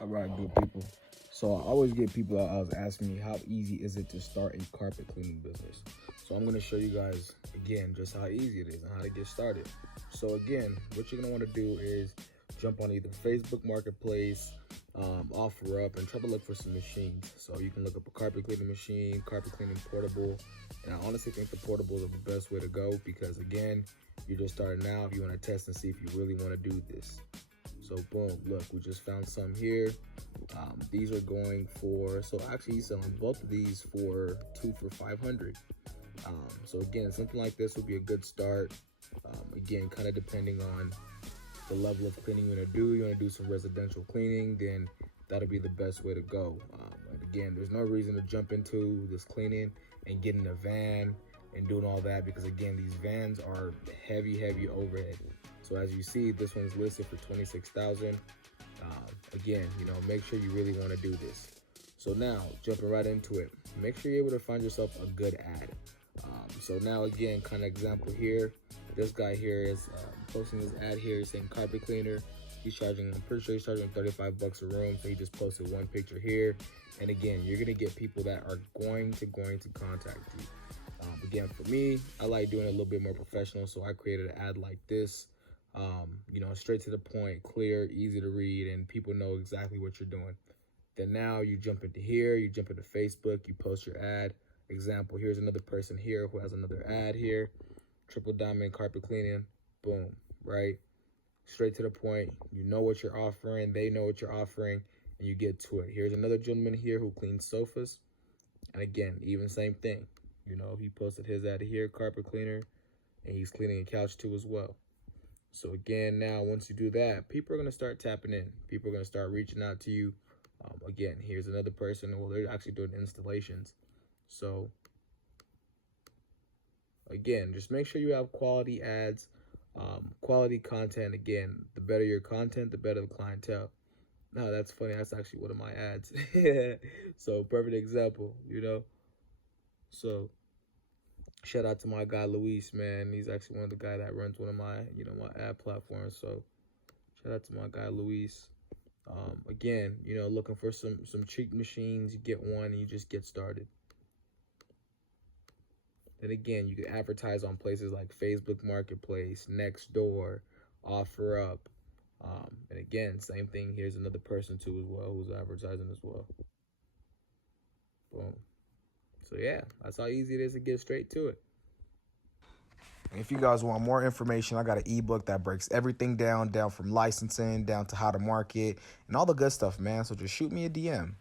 All right, good people. So I always get people that was asking me how easy is it to start a carpet cleaning business. So I'm gonna show you guys again just how easy it is and how to get started. So again, what you're gonna want to do is jump on either Facebook Marketplace, OfferUp, and try to look for some machines. So you can look up a carpet cleaning machine, carpet cleaning portable, and I honestly think the portables are the best way to go because again, you're just starting out. You want to test and see if you really want to do this. So boom, look, we just found some here. These are going for, so actually he's selling both of these for 2 for 500. So again, something like this would be a good start. Again, kind of depending on the level of cleaning you want to do. You want to do some residential cleaning, then that'll be the best way to go. And again, there's no reason to jump into this cleaning and get in a van and doing all that because again, these vans are heavy overhead. So as you see, this one's listed for 26,000. Again, make sure you really want to do this. So now, jumping right into it, make sure you're able to find yourself a good ad. So now again, kind of example here, this guy here is posting his ad here saying carpet cleaner. He's charging, I'm pretty sure he's charging 35 bucks a room. So he just posted one picture here. And again, you're gonna get people that are going to contact you. Again, for me, I like doing it a little bit more professional. So I created an ad like this, straight to the point, clear, easy to read, and people know exactly what you're doing. Then now you jump into here, you jump into Facebook, you post your ad. Example, here's another person here who has another ad here. Triple Diamond Carpet Cleaning, boom, right? Straight to the point. You know what you're offering, they know what you're offering, and you get to it. Here's another gentleman here who cleans sofas. And again, even same thing. He posted his ad here, carpet cleaner, and he's cleaning a couch too as well. So again, now once you do that, people are going to start tapping in. People are going to start reaching out to you. Again, here's another person. Well, they're actually doing installations. So again, just make sure you have quality ads, quality content. Again, the better your content, the better the clientele. Now that's funny. That's actually one of my ads. So perfect example, So shout out to my guy Luis, man. He's actually one of the guy that runs one of my, my ad platforms. So shout out to my guy Luis. Again, looking for some cheap machines, you get one and you just get started. Then again, you can advertise on places like Facebook Marketplace, Nextdoor, OfferUp. And again, same thing. Here's another person too as well who's advertising as well. Boom. So yeah, that's how easy it is to get straight to it. If you guys want more information, I got an ebook that breaks everything down from licensing down to how to market and all the good stuff, man. So just shoot me a DM.